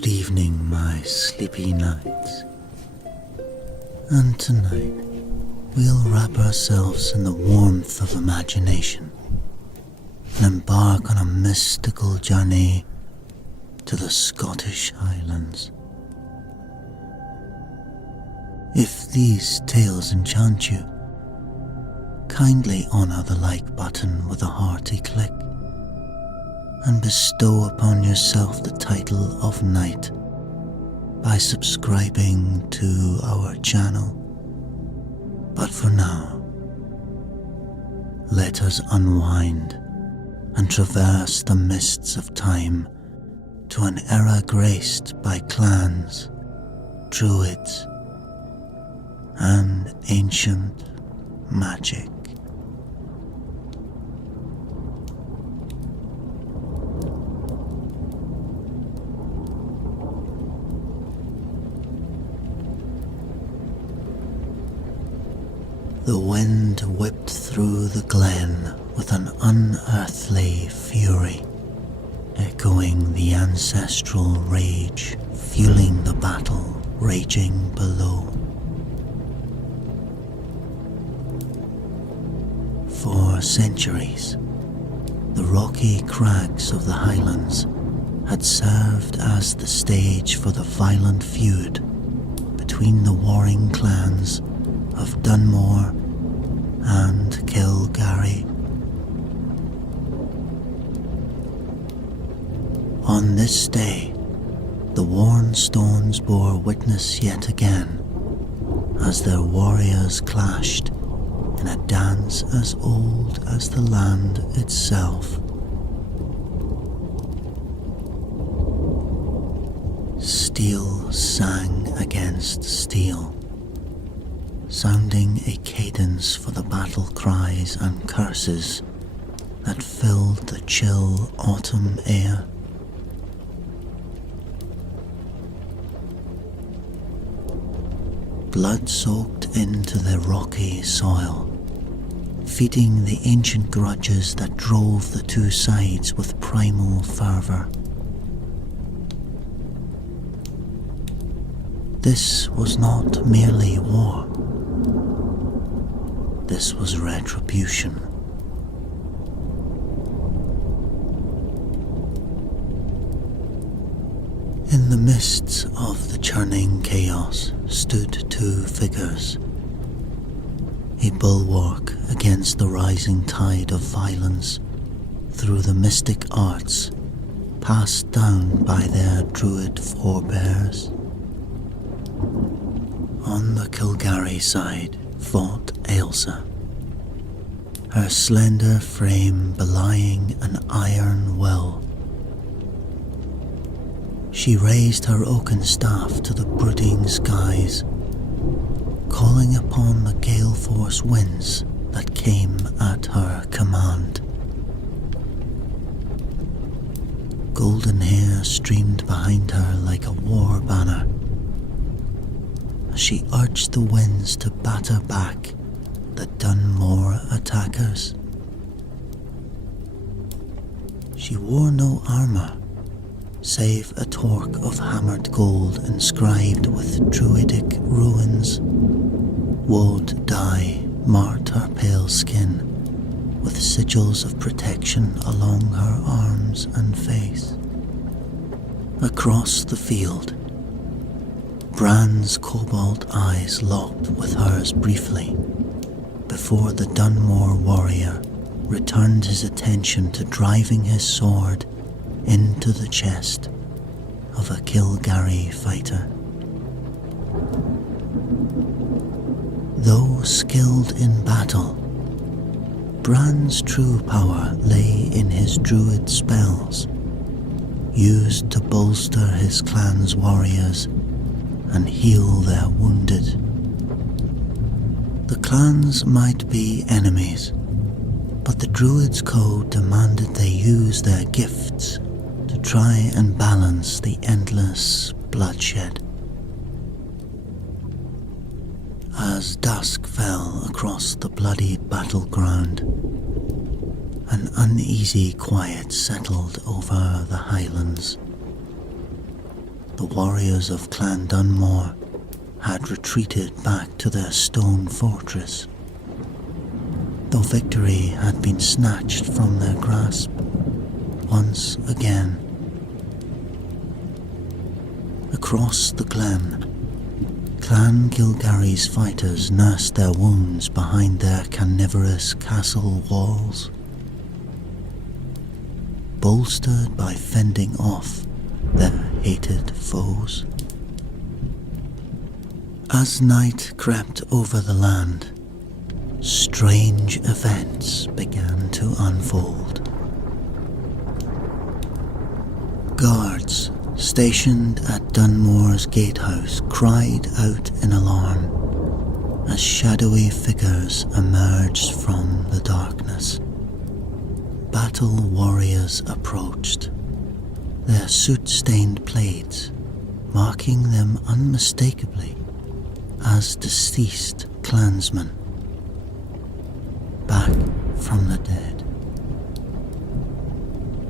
Good evening, my sleepy nights. And tonight, we'll wrap ourselves in the warmth of imagination and embark on a mystical journey to the Scottish Highlands. If these tales enchant you, kindly honour the like button with a hearty click and bestow upon yourself the title of Knight by subscribing to our channel. But for now, let us unwind and traverse the mists of time to an era graced by clans, druids, and ancient magic. The wind whipped through the glen with an unearthly fury, echoing the ancestral rage, fueling the battle raging below. For centuries, the rocky crags of the Highlands had served as the stage for the violent feud between the warring clans of Dunmore and Kilgarry. On this day, the worn stones bore witness yet again as their warriors clashed in a dance as old as the land itself. Steel sang against steel, sounding a cadence for the battle cries and curses that filled the chill autumn air. Blood soaked into the rocky soil, feeding the ancient grudges that drove the two sides with primal fervour. This was not merely war. This was retribution. In the midst of the churning chaos stood two figures, a bulwark against the rising tide of violence through the mystic arts passed down by their Druid forebears. On the Kilgarry side fought Ailsa, her slender frame belying an iron will. She raised her oaken staff to the brooding skies, calling upon the gale-force winds that came at her command. Golden hair streamed behind her like a war banner as she urged the winds to batter back the Dunmore attackers. She wore no armour, save a torque of hammered gold inscribed with druidic runes. Woad dye marked her pale skin with sigils of protection along her arms and face. Across the field, Bran's cobalt eyes locked with hers briefly before the Dunmore warrior returned his attention to driving his sword into the chest of a Kilgarry fighter. Though skilled in battle, Bran's true power lay in his druid spells, used to bolster his clan's warriors and heal their wounded. The clans might be enemies, but the Druid's code demanded they use their gifts to try and balance the endless bloodshed. As dusk fell across the bloody battleground, an uneasy quiet settled over the Highlands. the warriors of Clan Dunmore had retreated back to their stone fortress. Though victory had been snatched from their grasp once again. Across the glen, Clan Gilgary's fighters nursed their wounds behind their carnivorous castle walls, bolstered by fending off their hated foes. As night crept over the land, strange events began to unfold. Guards stationed at Dunmore's gatehouse cried out in alarm as shadowy figures emerged from the darkness. Battle warriors approached, their soot-stained plaids marking them unmistakably as deceased clansmen, back from the dead.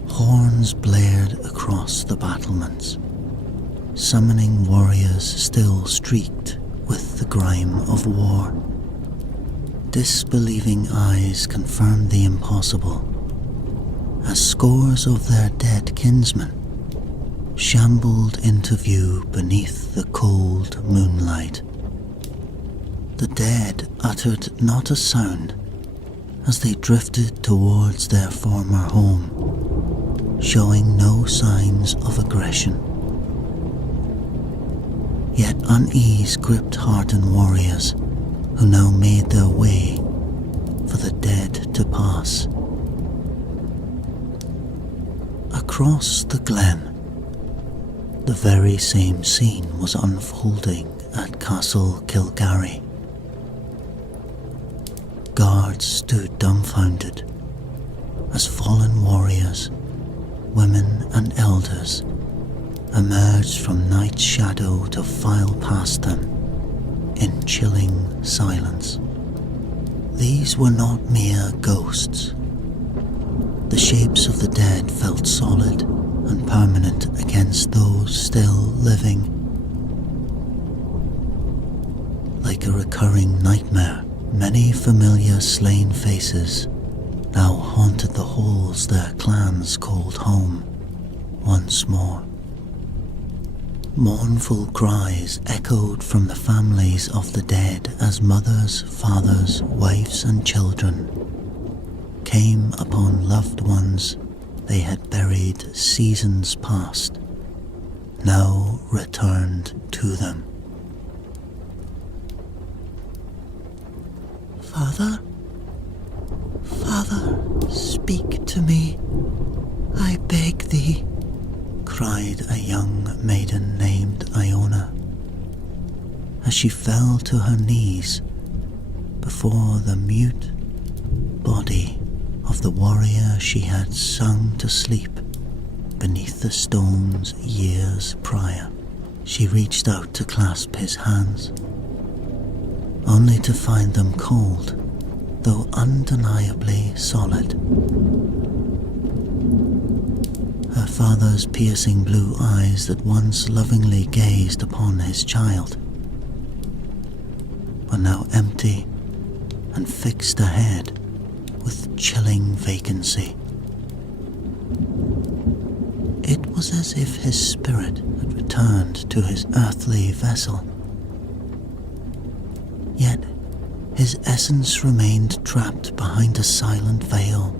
Horns blared across the battlements, summoning warriors still streaked with the grime of war. Disbelieving eyes confirmed the impossible, as scores of their dead kinsmen shambled into view beneath the cold moonlight. The dead uttered not a sound as they drifted towards their former home, showing no signs of aggression. Yet unease gripped hardened warriors who now made their way for the dead to pass. Across the glen, the very same scene was unfolding at Castle Gilgary. Guards stood dumbfounded as fallen warriors, women and elders emerged from night's shadow to file past them in chilling silence. These were not mere ghosts. The shapes of the dead felt solid and permanent against those still living. Like a recurring nightmare, many familiar slain faces now haunted the halls their clans called home once more. Mournful cries echoed from the families of the dead as mothers, fathers, wives and children came upon loved ones they had buried seasons past, now returned to them. Father, Father, speak to me, I beg thee, cried a young maiden named Iona, as she fell to her knees before the mute body of the warrior she had sung to sleep beneath the stones years prior. She reached out to clasp his hands, only to find them cold, though undeniably solid. Her father's piercing blue eyes that once lovingly gazed upon his child were now empty and fixed ahead with chilling vacancy. It was as if his spirit had returned to his earthly vessel, yet his essence remained trapped behind a silent veil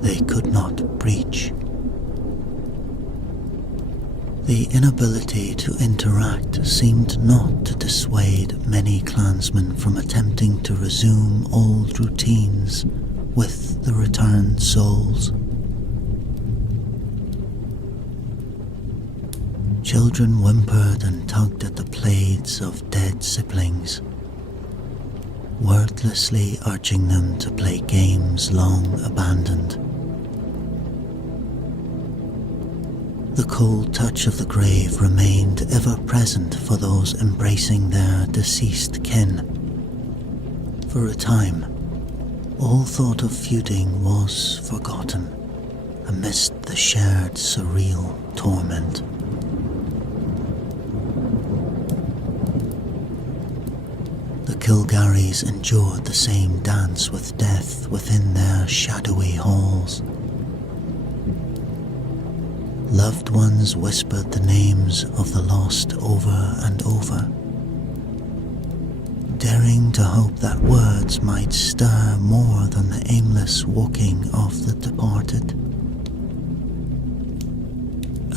they could not breach. The inability to interact seemed not to dissuade many clansmen from attempting to resume old routines with the returned souls. Children whimpered and tugged at the plaids of dead siblings, wordlessly urging them to play games long abandoned. The cold touch of the grave remained ever present for those embracing their deceased kin. For a time, all thought of feuding was forgotten amidst the shared surreal torment. Kilgarries endured the same dance with death within their shadowy halls. Loved ones whispered the names of the lost over and over, daring to hope that words might stir more than the aimless walking of the departed.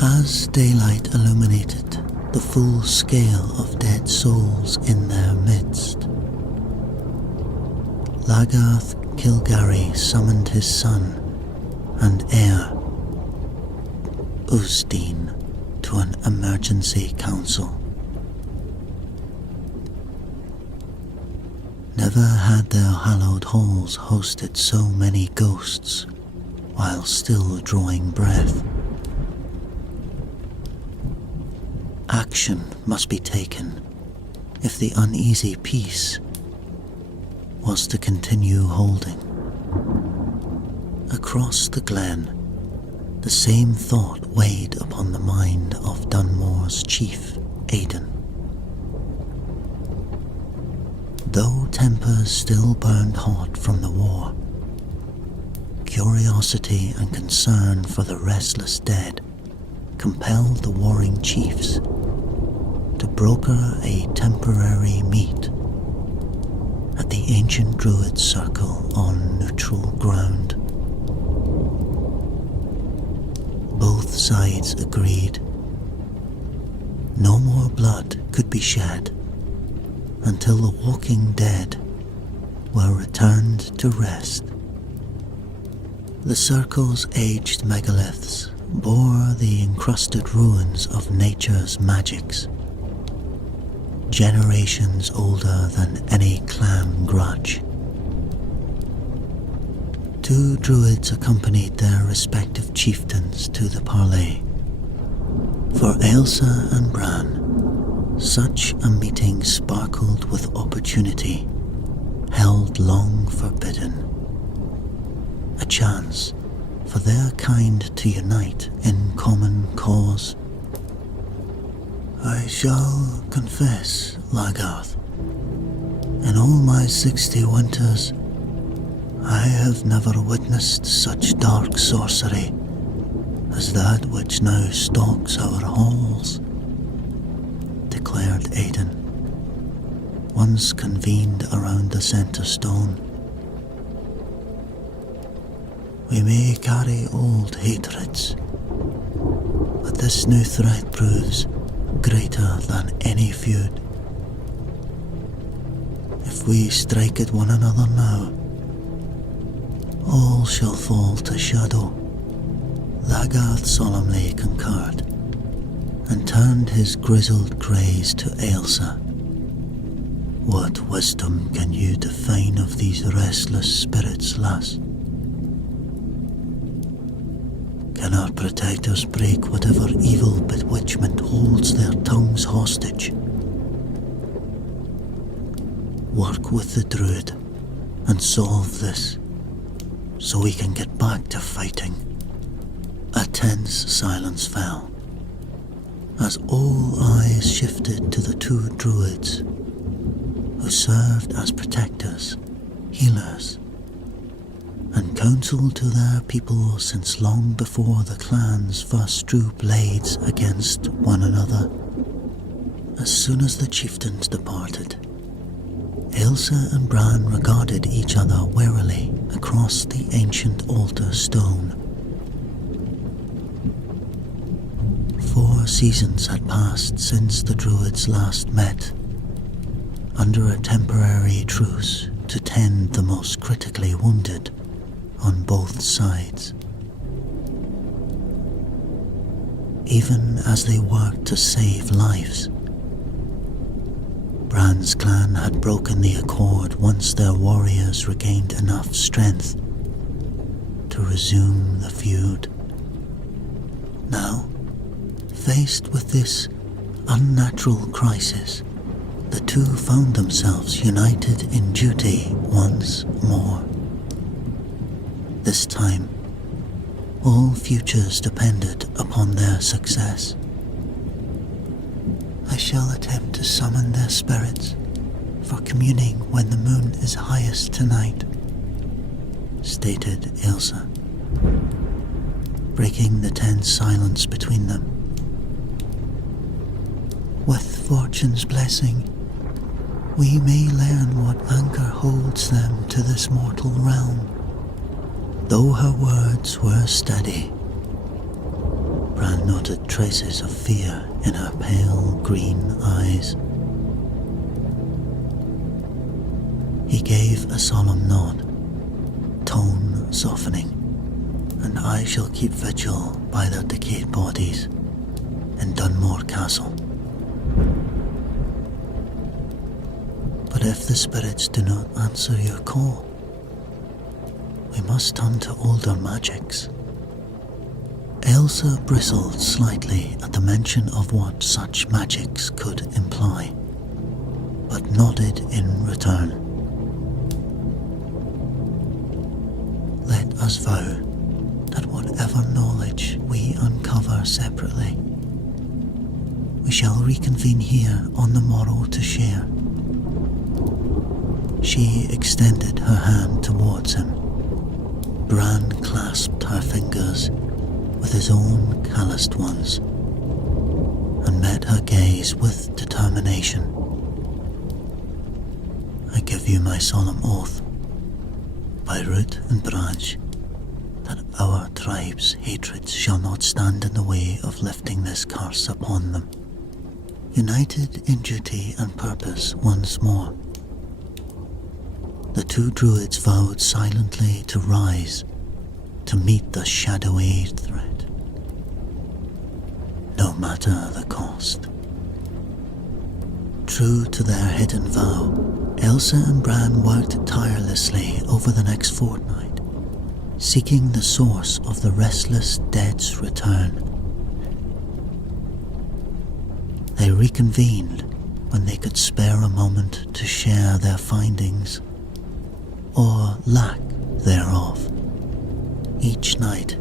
As daylight illuminated the full scale of dead souls in their midst, Lagarth Kilgarry summoned his son and heir, Usdeen, to an emergency council. Never had their hallowed halls hosted so many ghosts while still drawing breath. Action must be taken if the uneasy peace was to continue holding. Across the glen, the same thought weighed upon the mind of Dunmore's chief, Aidan. Though tempers still burned hot from the war, curiosity and concern for the restless dead compelled the warring chiefs to broker a temporary meet at the ancient Druid circle on neutral ground. Both sides agreed. No more blood could be shed until the walking dead were returned to rest. The circle's aged megaliths bore the encrusted ruins of nature's magics, generations older than any clan grudge. Two druids accompanied their respective chieftains to the parley. For Ailsa and Bran, such a meeting sparkled with opportunity, held long forbidden. A chance for their kind to unite in common cause. I shall confess, Lagarth, in all my 60 winters, I have never witnessed such dark sorcery as that which now stalks our halls, declared Aidan, once convened around the centre stone. We may carry old hatreds, but this new threat proves greater than any feud. If we strike at one another now, all shall fall to shadow. Lagarth solemnly concurred, and turned his grizzled greys to Ailsa. What wisdom can you define of these restless spirits, lass? Can our protectors break whatever evil bewitchment holds their tongues hostage? Work with the Druid and solve this, so we can get back to fighting. A tense silence fell, as all eyes shifted to the two Druids, who served as protectors, healers, and counselled to their people since long before the clans first drew blades against one another. As soon as the chieftains departed, Ailsa and Bran regarded each other warily across the ancient altar stone. 4 seasons had passed since the Druids last met, under a temporary truce to tend the most critically wounded on both sides. Even as they worked to save lives, Bran's clan had broken the accord once their warriors regained enough strength to resume the feud. Now, faced with this unnatural crisis, the two found themselves united in duty once more. This time, all futures depended upon their success. I shall attempt to summon their spirits for communing when the moon is highest tonight," stated Ilsa, breaking the tense silence between them. "With fortune's blessing, we may learn what anchor holds them to this mortal realm." Though her words were steady, Bran noted traces of fear in her pale green eyes. He gave a solemn nod, tone softening, "And I shall keep vigil by their decayed bodies in Dunmore Castle. But if the spirits do not answer your call, we must turn to older magics." Elsa bristled slightly at the mention of what such magics could imply, but nodded in return. "Let us vow that whatever knowledge we uncover separately, we shall reconvene here on the morrow to share." She extended her hand towards him. Bran clasped her fingers with his own calloused ones and met her gaze with determination. "I give you my solemn oath, by root and branch, that our tribe's hatreds shall not stand in the way of lifting this curse upon them. United in duty and purpose once more, the two druids vowed silently to rise to meet the shadowy threat, no matter the cost." True to their hidden vow, Elsa and Bran worked tirelessly over the next fortnight, seeking the source of the restless dead's return. They reconvened when they could spare a moment to share their findings, or lack thereof. Each night,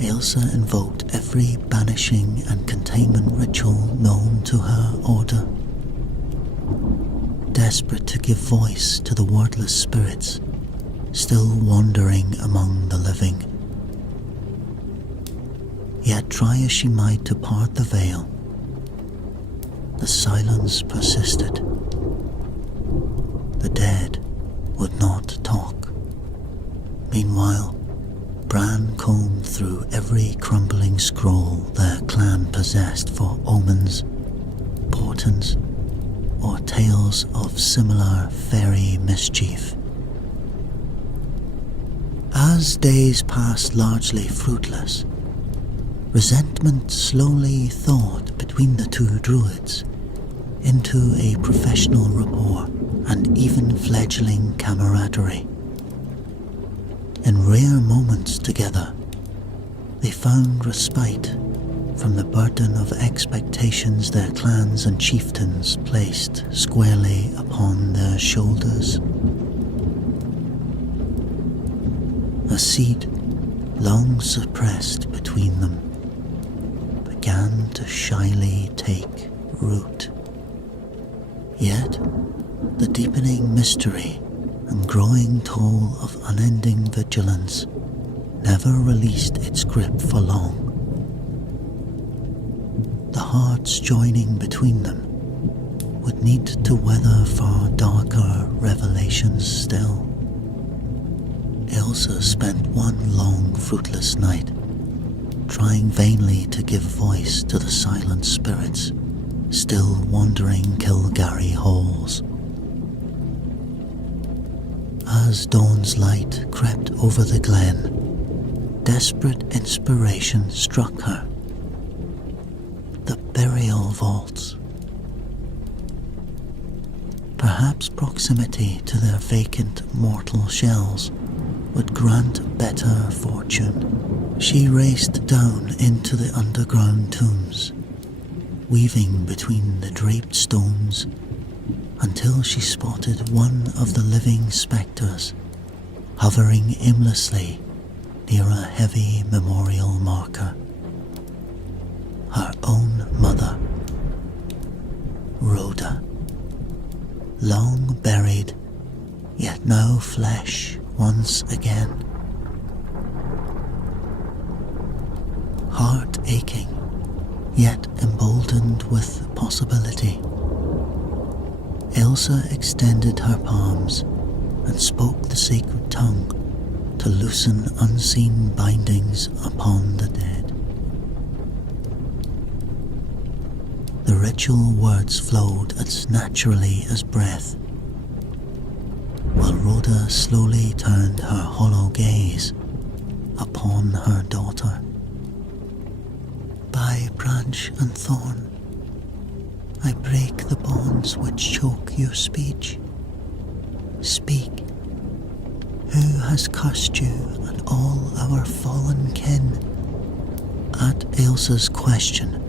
Elsa invoked every banishing and containment ritual known to her order, desperate to give voice to the wordless spirits still wandering among the living. Yet try as she might to part the veil, the silence persisted. The dead would not talk. Meanwhile, Bran combed through every crumbling scroll their clan possessed for omens, portents, or tales of similar fairy mischief. As days passed largely fruitless, resentment slowly thawed between the two druids into a professional rapport and even fledgling camaraderie. In rare moments together, they found respite from the burden of expectations their clans and chieftains placed squarely upon their shoulders. A seed long suppressed between them began to shyly take root. Yet the deepening mystery and growing toll of unending vigilance never released its grip for long. The hearts joining between them would need to weather far darker revelations still. Elsa spent one long fruitless night trying vainly to give voice to the silent spirits still wandering Kilgarry halls. As dawn's light crept over the glen, desperate inspiration struck her. The burial vaults. Perhaps proximity to their vacant mortal shells would grant better fortune. She raced down into the underground tombs, weaving between the draped stones until she spotted one of the living spectres hovering aimlessly near a heavy memorial marker. Her own mother, Rhoda, long flesh once again. Heart aching, yet emboldened with possibility, Elsa extended her palms and spoke the sacred tongue to loosen unseen bindings upon the dead. The ritual words flowed as naturally as breath, while Rhoda slowly turned her hollow gaze upon her daughter. By branch and thorn, I break the bonds which choke your speech. Speak. Who has cursed you and all our fallen kin? At Elsa's question,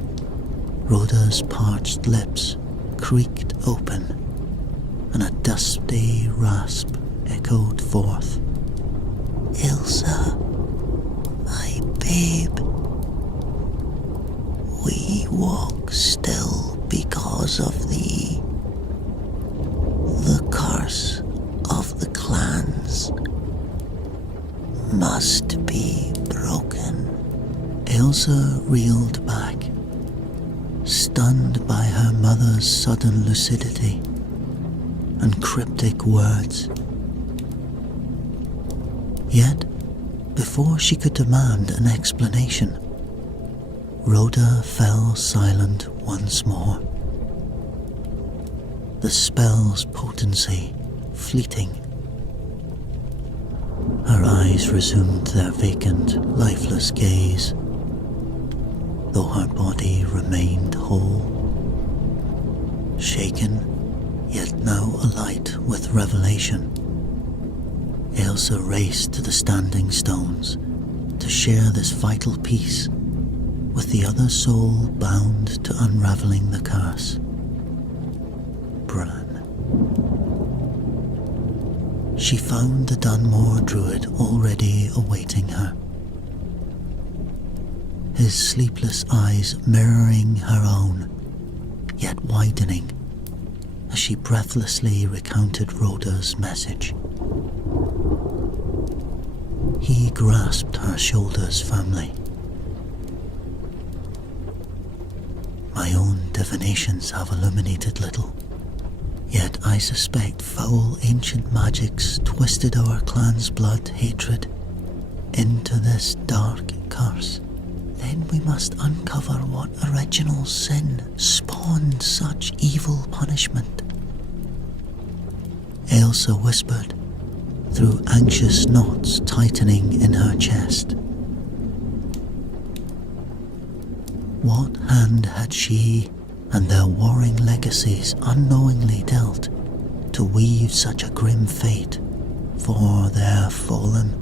Rhoda's parched lips creaked open, and a dusty rasp echoed forth. Elsa, my babe. We walk still because of thee. The curse of the clans must be broken. Elsa reeled back, stunned by her mother's sudden lucidity and cryptic words. Yet, before she could demand an explanation, Rhoda fell silent once more, the spell's potency fleeting. Her eyes resumed their vacant, lifeless gaze, though her body remained whole. Shaken, yet now alight with revelation, Elsa raced to the standing stones to share this vital piece with the other soul bound to unravelling the curse. Bran. She found the Dunmore Druid already awaiting her, his sleepless eyes mirroring her own, yet widening as she breathlessly recounted Rhoda's message. He grasped her shoulders firmly. My own divinations have illuminated little, yet I suspect foul ancient magics twisted our clan's blood hatred into this dark curse. Then we must uncover what original sin spawned such evil punishment. Elsa whispered, through anxious knots tightening in her chest. What hand had she and their warring legacies unknowingly dealt to weave such a grim fate for their fallen?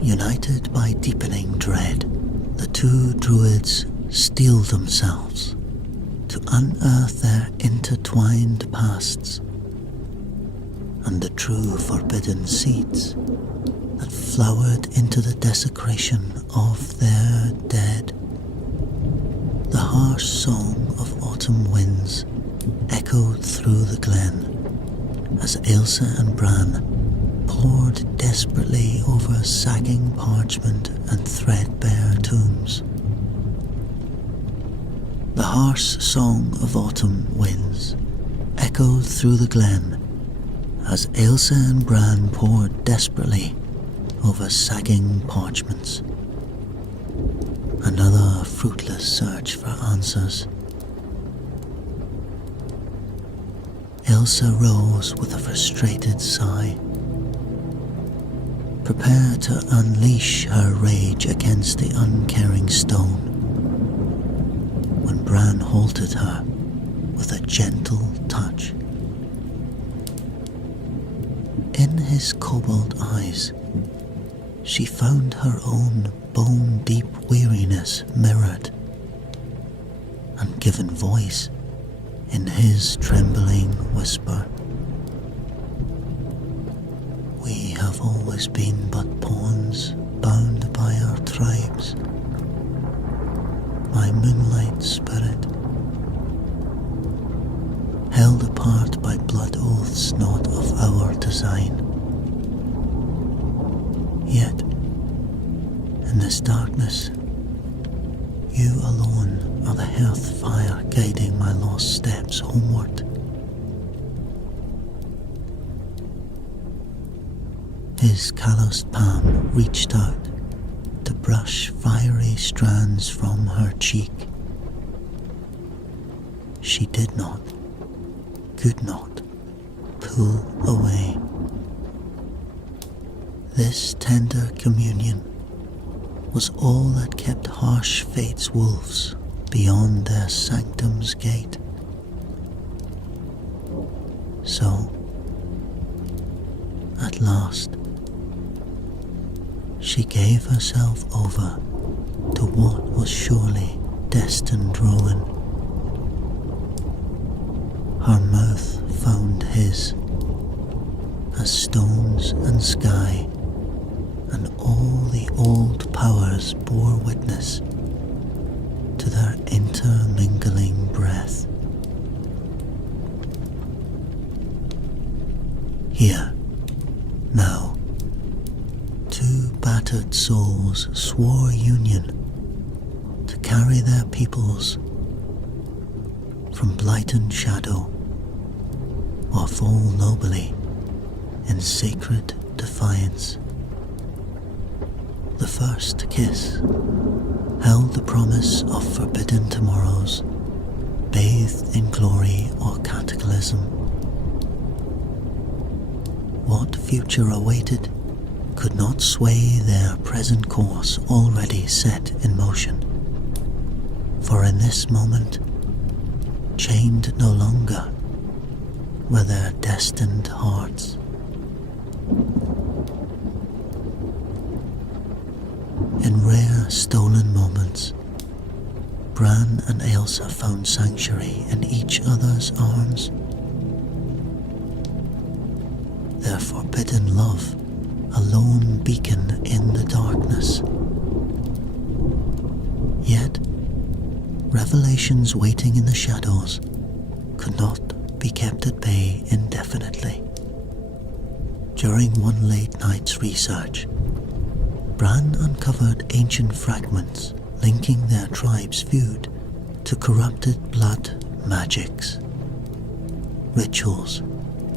United by deepening dread, the two druids steeled themselves to unearth their intertwined pasts and the true forbidden seeds that flowered into the desecration of their dead. The harsh song of autumn winds echoed through the glen as Elsa and Bran pored desperately over sagging parchment and threadbare tombs. The harsh song of autumn winds echoed through the glen as Elsa and Bran pored desperately over sagging parchments. Another fruitless search for answers. Elsa rose with a frustrated sigh, prepared to unleash her rage against the uncaring stone, when Bran halted her with a gentle touch. In his cobalt eyes, she found her own bone-deep weariness mirrored and given voice in his trembling whisper. We have always been but pawns bound by our tribes. My moonlight spirit, held apart by blood oaths not of design. Yet, in this darkness, you alone are the hearth fire guiding my lost steps homeward. His calloused palm reached out to brush fiery strands from her cheek. She did not, could not, pull away. This tender communion was all that kept harsh fate's wolves beyond their sanctum's gate. So, at last, she gave herself over to what was surely destined ruin. Her mouth found his, as stones and sky and all the old powers bore witness to their intermingling breath. Here, now, two battered souls swore union to carry their peoples from blight and shadow, or fall nobly in sacred defiance. The first kiss held the promise of forbidden tomorrows, bathed in glory or cataclysm. What future awaited could not sway their present course already set in motion, for in this moment, chained no longer were their destined hearts. In rare stolen moments, Bran and Ailsa found sanctuary in each other's arms. Their forbidden love, a lone beacon in the darkness. Yet, revelations waiting in the shadows could not be kept at bay indefinitely. During one late night's research, Bran uncovered ancient fragments linking their tribe's feud to corrupted blood magics. Rituals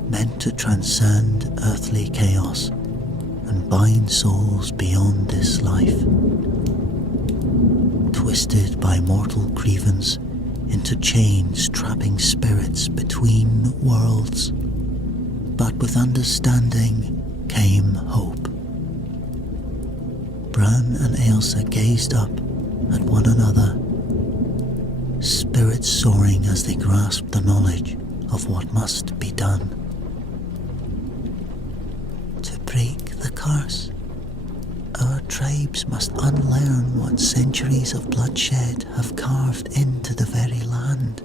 meant to transcend earthly chaos and bind souls beyond this life. Twisted by mortal grievance into chains trapping spirits between worlds. But with understanding came hope. Bran and Ailsa gazed up at one another, spirits soaring as they grasped the knowledge of what must be done. To break the curse, our tribes must unlearn what centuries of bloodshed have carved into the very land,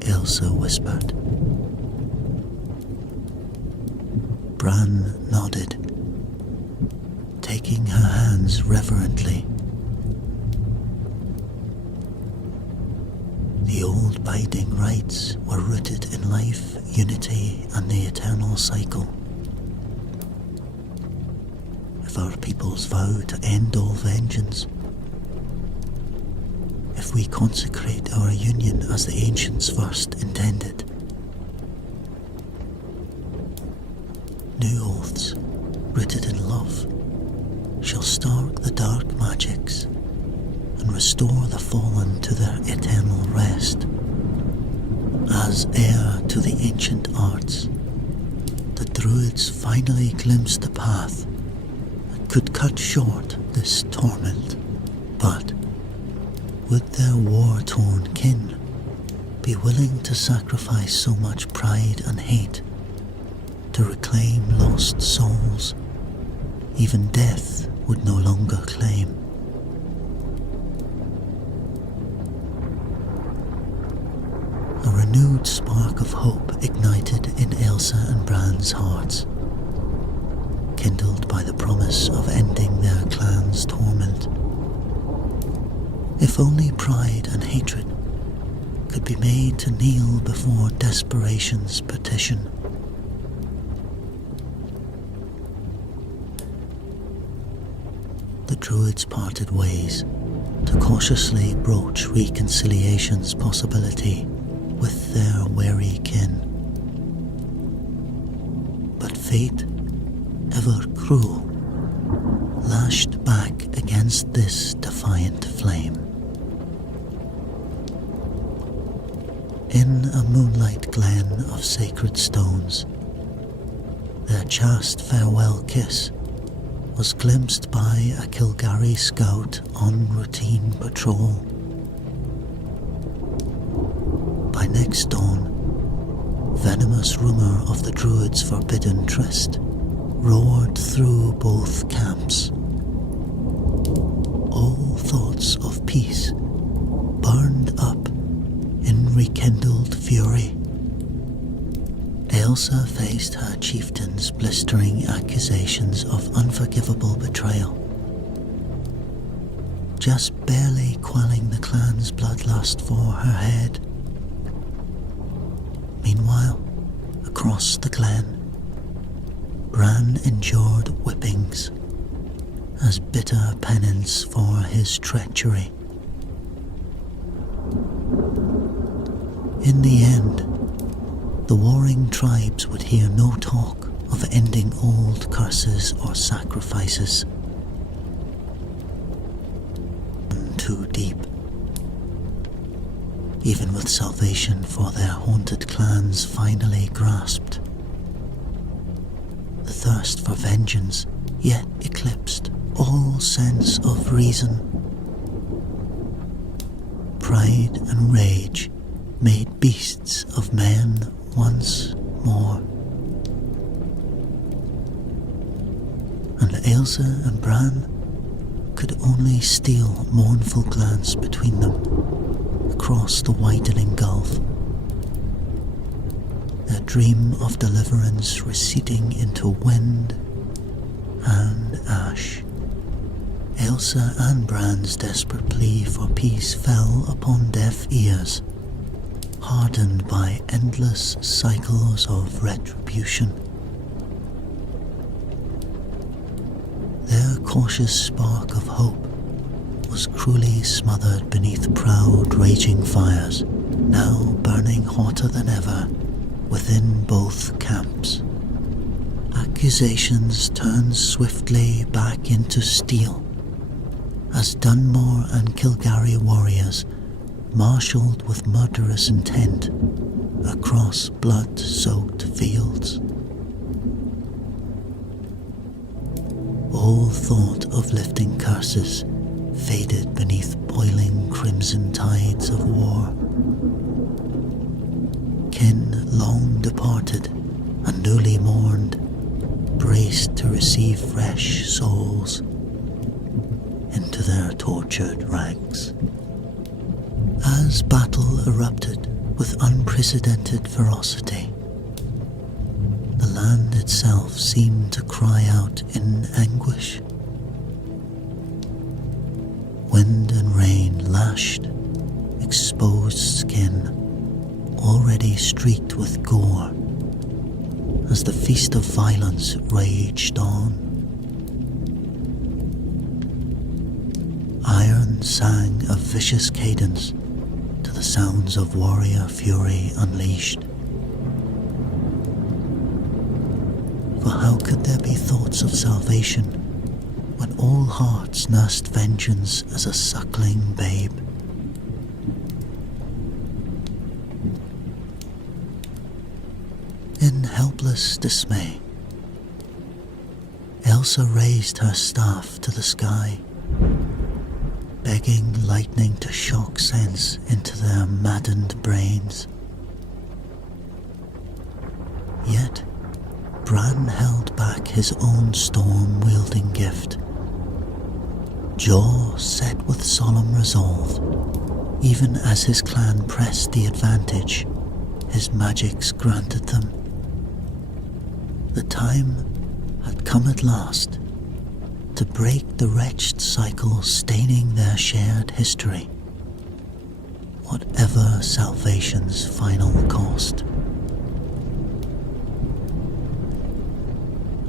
Ailsa whispered. Bran nodded, taking her hands reverently. The old binding rites were rooted in life, unity, and the eternal cycle. If our peoples vow to end all vengeance, if we consecrate our union as the ancients first intended, new oaths rooted in love shall stark the dark magics and restore the fallen to their eternal rest. As heir to the ancient arts, the Druids finally glimpsed the path that could cut short this torment. But would their war-torn kin be willing to sacrifice so much pride and hate to reclaim lost souls even death would no longer claim? A renewed spark of hope ignited in Ailsa and Bran's hearts, kindled by the promise of ending their clan's torment. If only pride and hatred could be made to kneel before desperation's petition, the Druids parted ways to cautiously broach reconciliation's possibility with their wary kin. But fate, ever cruel, lashed back against this defiant flame. In a moonlight glen of sacred stones, their chaste farewell kiss was glimpsed by a Kilgari scout on routine patrol. By next dawn, venomous rumour of the Druid's forbidden tryst roared through both camps. All thoughts of peace burned up in rekindled fury. Ailsa faced her chieftain's blistering accusations of unforgivable betrayal, just barely quelling the clan's bloodlust for her head. Meanwhile, across the glen, Bran endured whippings as bitter penance for his treachery. In the end, the warring tribes would hear no talk of ending old curses or sacrifices. Too deep. Even with salvation for their haunted clans finally grasped, the thirst for vengeance yet eclipsed all sense of reason. Pride and rage made beasts of men once more. And Ailsa and Bran could only steal a mournful glance between them across the widening gulf, their dream of deliverance receding into wind and ash. Ailsa and Bran's desperate plea for peace fell upon deaf ears, hardened by endless cycles of retribution. Their cautious spark of hope was cruelly smothered beneath proud raging fires, now burning hotter than ever within both camps. Accusations turned swiftly back into steel as Dunmore and Kilgari warriors marshalled with murderous intent across blood-soaked fields. All thought of lifting curses faded beneath boiling crimson tides of war. Kin long departed and newly mourned braced to receive fresh souls into their tortured ranks. As battle erupted with unprecedented ferocity, the land itself seemed to cry out in anguish. Wind and rain lashed exposed skin, already streaked with gore, as the feast of violence raged on. Iron sang a vicious cadence to the sounds of warrior fury unleashed. For how could there be thoughts of salvation when all hearts nursed vengeance as a suckling babe? In helpless dismay, Ailsa raised her staff to the sky, begging lightning to shock sense into their maddened brains. Yet, Bran held back his own storm-wielding gift, jaw set with solemn resolve, even as his clan pressed the advantage his magics granted them. The time had come at last to break the wretched cycle staining their shared history, whatever salvation's final cost.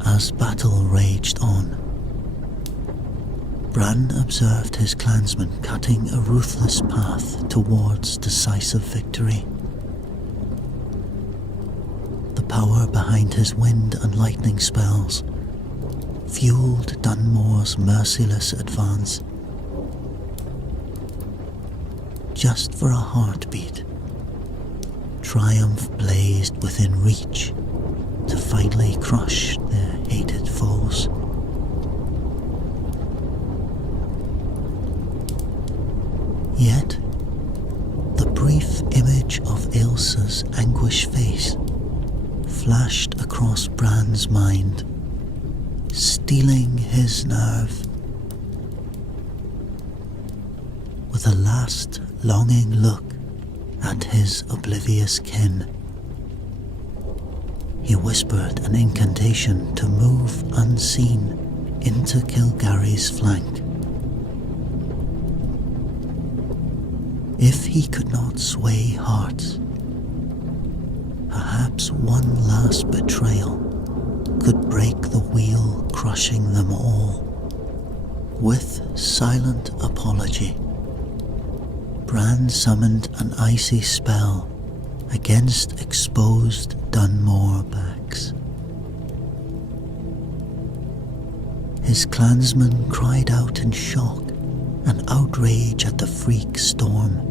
As battle raged on, Bran observed his clansmen cutting a ruthless path towards decisive victory. The power behind his wind and lightning spells fueled Dunmore's merciless advance. Just for a heartbeat, triumph blazed within reach to finally crush their hated foes. Yet, the brief image of Ilsa's anguished face flashed across Bran's mind, stealing his nerve. With a last longing look at his oblivious kin, he whispered an incantation to move unseen into Kilgary's flank. If he could not sway hearts, perhaps one last betrayal could break the wheel crushing them all. With silent apology, Bran summoned an icy spell against exposed Dunmore backs. His clansmen cried out in shock and outrage at the freak storm,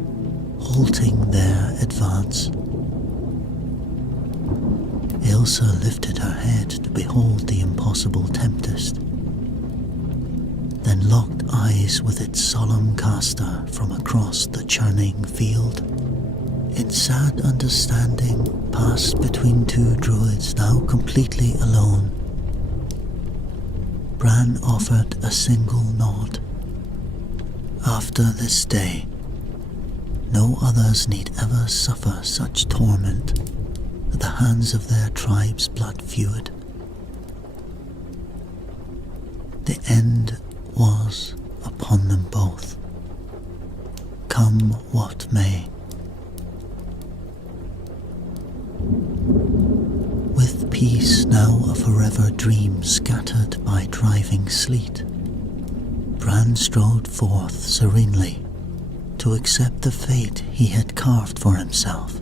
halting their advance. Ilsa lifted her head to behold the impossible tempest, then locked eyes with its solemn caster from across the churning field. In sad understanding passed between two druids now completely alone, Bran offered a single nod. After this day, no others need ever suffer such torment at the hands of their tribe's blood feud. The end was upon them both, come what may. With peace now a forever dream scattered by driving sleet, Bran strode forth serenely to accept the fate he had carved for himself,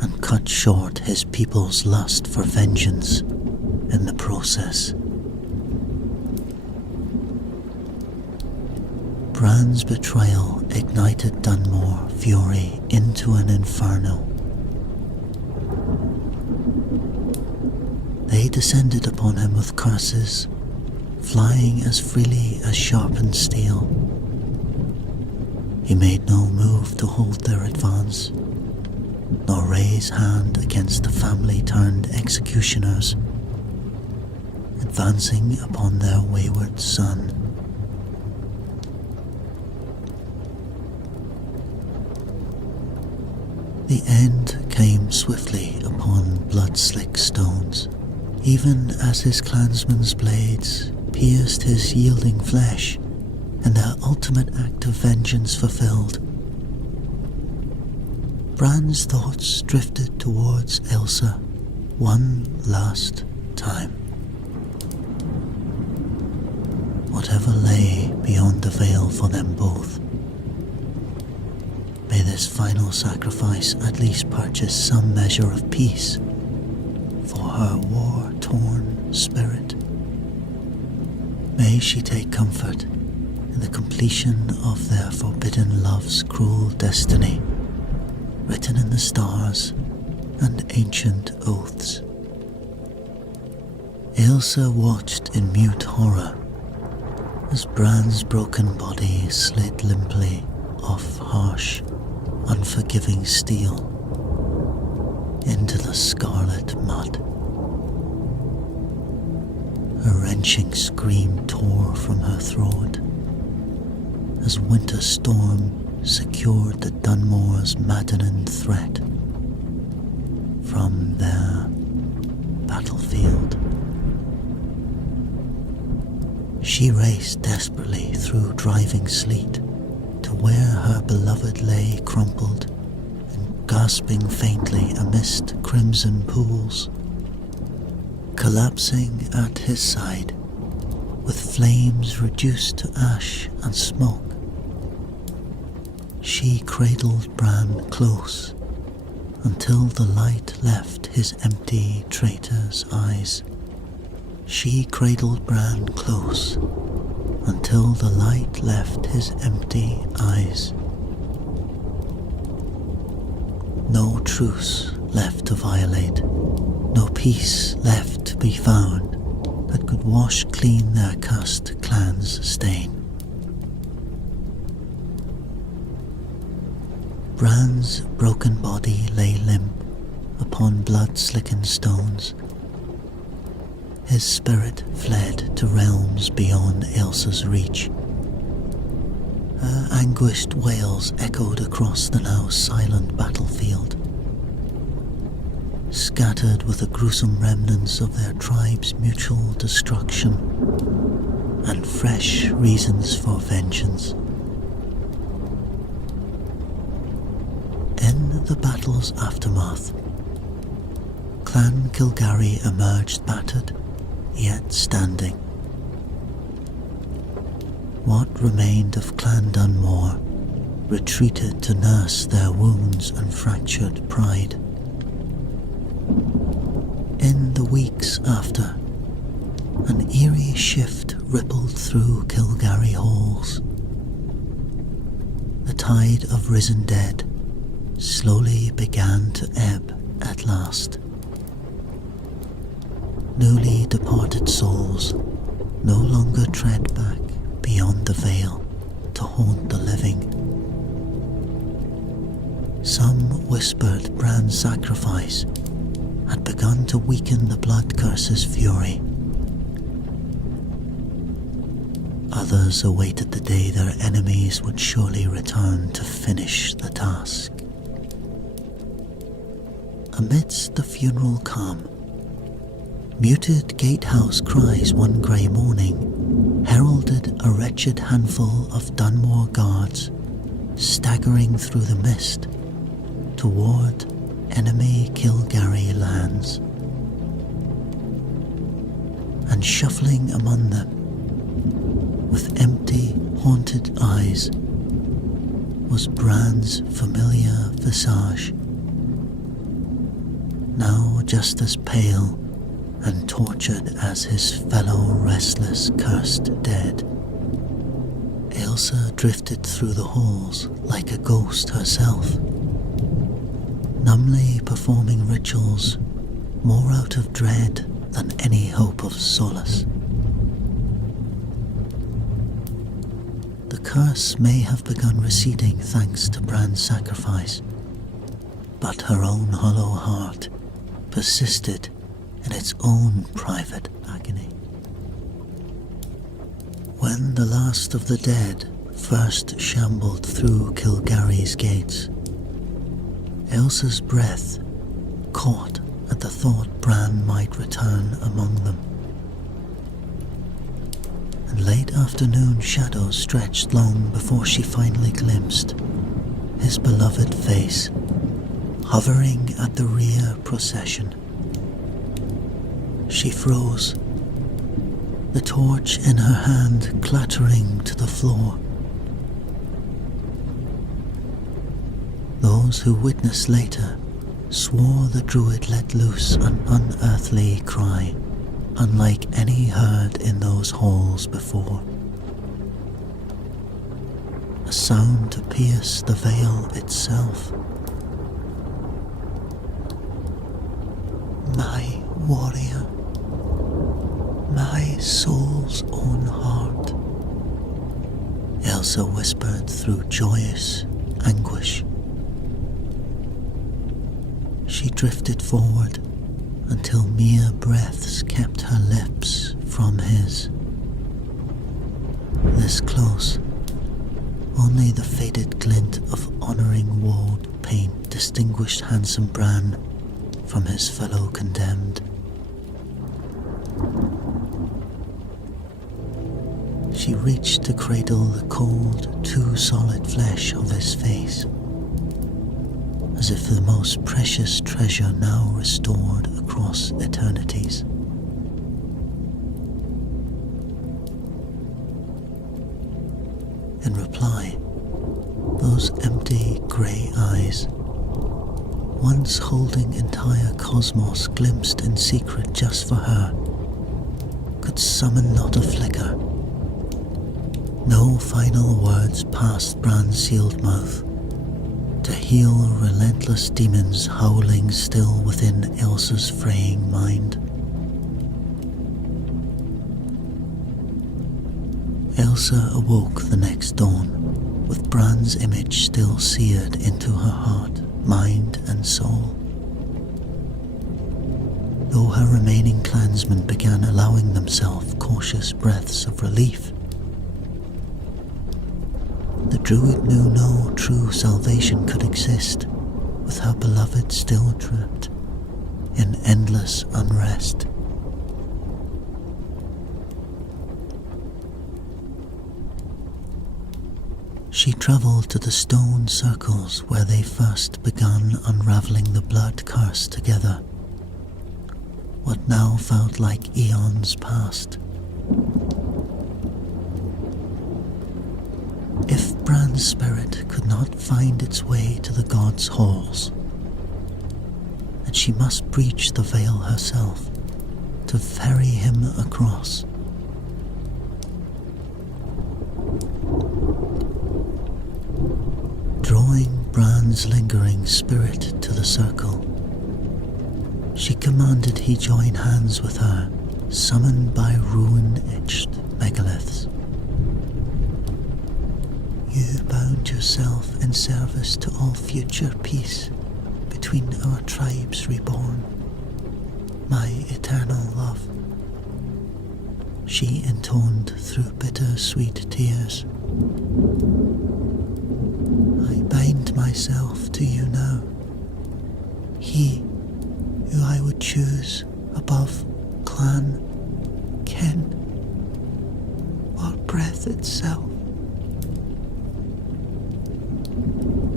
and cut short his people's lust for vengeance in the process. Bran's betrayal ignited Dunmore fury into an inferno. They descended upon him with curses, flying as freely as sharpened steel. He made no move to hold their advance, nor raise hand against the family-turned executioners, advancing upon their wayward son. The end came swiftly upon blood-slick stones, even as his clansmen's blades pierced his yielding flesh, and their ultimate act of vengeance fulfilled. Bran's thoughts drifted towards Ilsa one last time. Whatever lay beyond the veil for them both, may this final sacrifice at least purchase some measure of peace for her war-torn spirit. May she take comfort in the completion of their forbidden love's cruel destiny, written in the stars and ancient oaths. Ilsa watched in mute horror as Bran's broken body slid limply off harsh, unforgiving steel into the scarlet mud. A wrenching scream tore from her throat as winter storm secured the Dunmore's maddening threat from their battlefield. She raced desperately through driving sleet to where her beloved lay crumpled and gasping faintly amidst crimson pools. Collapsing at his side, with flames reduced to ash and smoke. She cradled Bran close until the light left his empty traitor's eyes. She cradled Bran close until the light left his empty eyes. No truce left to violate, no peace left to be found that could wash clean their cursed clan's stain. Bran's broken body lay limp upon blood-slickened stones. His spirit fled to realms beyond Ailsa's reach. Her anguished wails echoed across the now silent battlefield, scattered with the gruesome remnants of their tribe's mutual destruction and fresh reasons for vengeance. In the battle's aftermath, Clan Kilgarry emerged battered, yet standing. What remained of Clan Dunmore retreated to nurse their wounds and fractured pride. In the weeks after, an eerie shift rippled through Kilgarry halls. The tide of risen dead slowly began to ebb at last. Newly departed souls no longer tread back beyond the veil to haunt the living. Some whispered Bran's sacrifice had begun to weaken the blood curse's fury. Others awaited the day their enemies would surely return to finish the task. Amidst the funeral calm, muted gatehouse cries one grey morning heralded a wretched handful of Dunmore guards staggering through the mist toward enemy Kilgarry lands. And shuffling among them, with empty, haunted eyes, was Bran's familiar visage, now just as pale and tortured as his fellow restless, cursed dead. Ailsa drifted through the halls like a ghost herself, numbly performing rituals more out of dread than any hope of solace. The curse may have begun receding thanks to Bran's sacrifice, but her own hollow heart persisted in its own private agony. When the last of the dead first shambled through Kilgarry's gates, Ailsa's breath caught at the thought Bran might return among them. And late afternoon shadows stretched long before she finally glimpsed his beloved face hovering at the rear procession. She froze, the torch in her hand clattering to the floor. Those who witnessed later swore the Druid let loose an unearthly cry, unlike any heard in those halls before. A sound to pierce the veil itself. My warrior, my soul's own heart, Ailsa whispered through joyous anguish. She drifted forward until mere breaths kept her lips from his. This close, only the faded glint of honouring walled paint distinguished handsome Bran from his fellow condemned. She reached to cradle the cold, too solid flesh of his face, as if the most precious treasure now restored across eternities. In reply, those empty grey eyes, once holding entire cosmos glimpsed in secret just for her, could summon not a flicker. No final words passed Bran's sealed mouth to heal relentless demons howling still within Elsa's fraying mind. Elsa awoke the next dawn with Bran's image still seared into her heart, mind and soul. Though her remaining clansmen began allowing themselves cautious breaths of relief, the Druid knew no true salvation could exist with her beloved still trapped in endless unrest. She travelled to the stone circles where they first began unravelling the blood curse together, what now felt like eons past. If Bran's spirit could not find its way to the gods' halls, then she must breach the veil herself to ferry him across. Drawing Bran's lingering spirit to the circle, she commanded he join hands with her, summoned by ruin-etched megaliths. You bound yourself in service to all future peace between our tribes reborn, my eternal love, she intoned through bitter-sweet tears. I bind myself to you now, he who I would choose above clan, kin, or breath itself.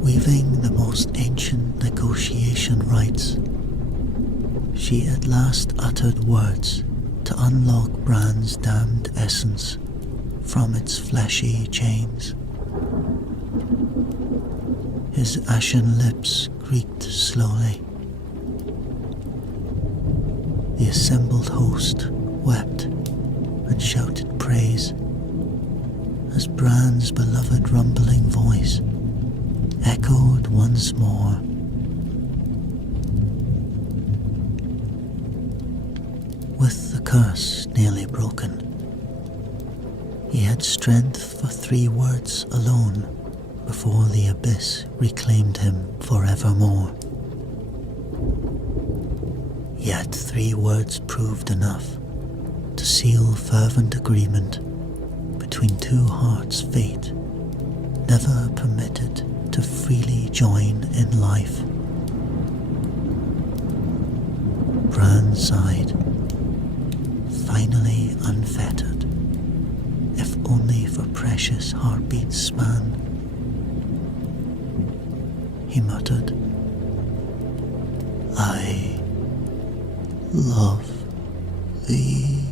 Weaving the most ancient negotiation rites, she at last uttered words to unlock Bran's damned essence from its fleshy chains. His ashen lips creaked slowly. The assembled host wept and shouted praise as Bran's beloved rumbling voice echoed once more. With the curse nearly broken, he had strength for 3 words alone before the abyss reclaimed him forevermore. Yet 3 words proved enough to seal fervent agreement between 2 hearts fate never permitted to freely join in life. Bran sighed, finally unfettered, if only for precious heartbeats span. He muttered, I love thee.